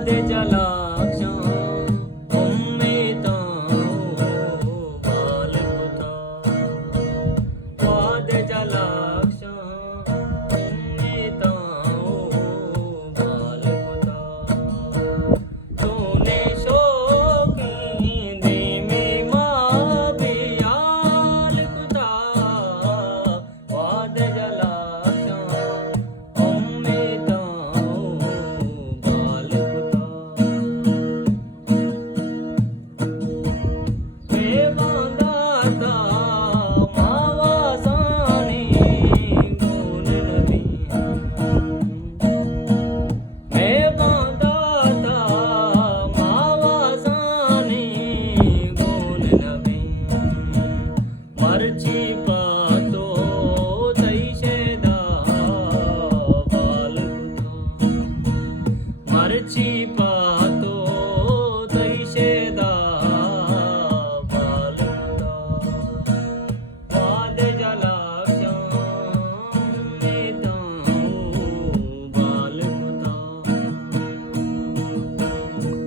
वादे जलाक्ष उम्मीता बाल पुता वादे जलाक्ष उम्मीता बाल पुता तूने शोकी धीमी माँ बियाल कुता वादे जलाक्ष उम्मीता बाल पुता देवांदाता मावा सानी गुण नबी देवांदाता मावा सानी गुण नबी मर्ची पातो तैशेदा बाल पुता मर्ची